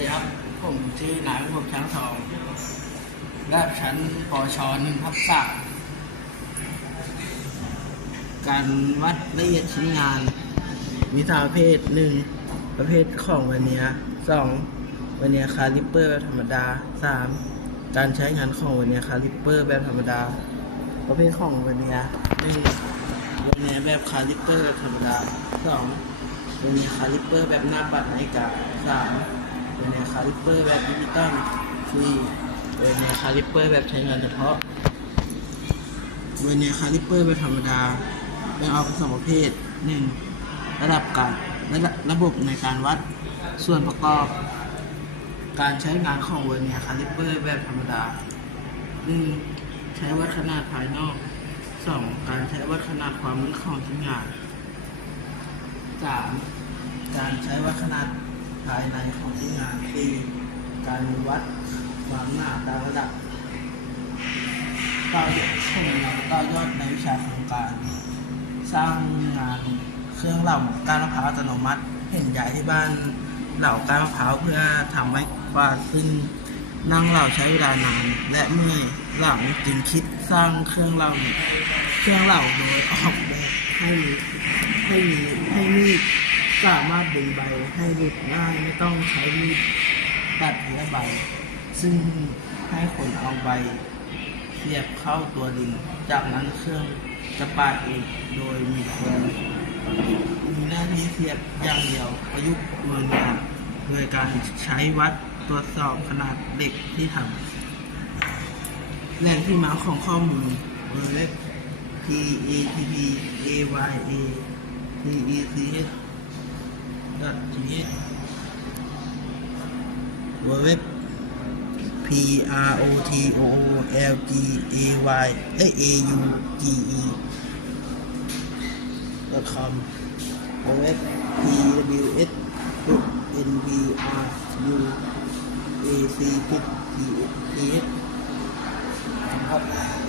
ดีครับ ผมชื่อนายวิภพช้างทองระดับชั้นปชหนึ่งทับสามการวัดละเอียดชิ้นงานมีสามประเภทหนึ่งประเภทของวันเนียสองวันเนียคาลิปเปอร์แบบธรรมดาสามการใช้งานของวันเนียคาลิปเปอร์แบบธรรมดา ประเภทของวันเนียหนึ่งวันเนียแบบคาลิปเปอร์แบบธรรมดาสองวันเนียคาลิปเปอร์แบบหน้าปัดนาฬิกาสาม วันเนียคาลิปเปอร์แบบดิจิตอลสี่วันเนียคาลิปเปอร์แบบใช้งานเฉพาะเวอร์เนียร์คาลิปเปอร์แบบธรรมดาแบ่งออกเป็นสองประเภทหนึ่งระดับการระระบบในการวัดส่วนประกอบ การใช้งานของเวอร์เนียร์คาลิปเปอร์แบบธรรมดาหนึ่งใช้วัดขนาดภายนอกสองการใช้วัดขนาดความลึกของชิ้นงานสามการใช้วัดขนาด ภายในของชิ้นงานสี่การวัดความหนาตามระดับต่อยอดผมต่อยอดในวิชาโครงการ สร้างงานเครื่องเหล่าก้านมะพร้าวอัตโนมัติ เห็นย้ายที่บ้านเหล่าก้านมะพร้าวเพื่อทำให้กว่าดซึ่งนั่งเหล่าใช้เวลานานและเมื่อยหลังจึงคิดสร้างเครื่องเหล่าเครื่องเหล่าโดยออกแบบให้มีให้มีให้มี สามารถดึงใบให้หลุดง่ายไม่ต้องใช้มีดตัดเนื้อใบ ซึ่งให้คนเอาใบเสียบเข้าตัวดิน จากนั้นเครื่องจะปาดเองโดยมีคนมีหน้าที่เสียบอย่างเดียวประยุกต์เวอร์เนียร์โดยการใช้วัดตรวจสอบขนาดเด็กที่ทำแหล่งที่มาของข้อมูลเวอร์เล็บ P A T P A Y A T E C H dot T H เวอร์เว็บ P R O T O O L G A Y เอ้ A U G E com เว็บ P W S N V R U A C T T H ครับ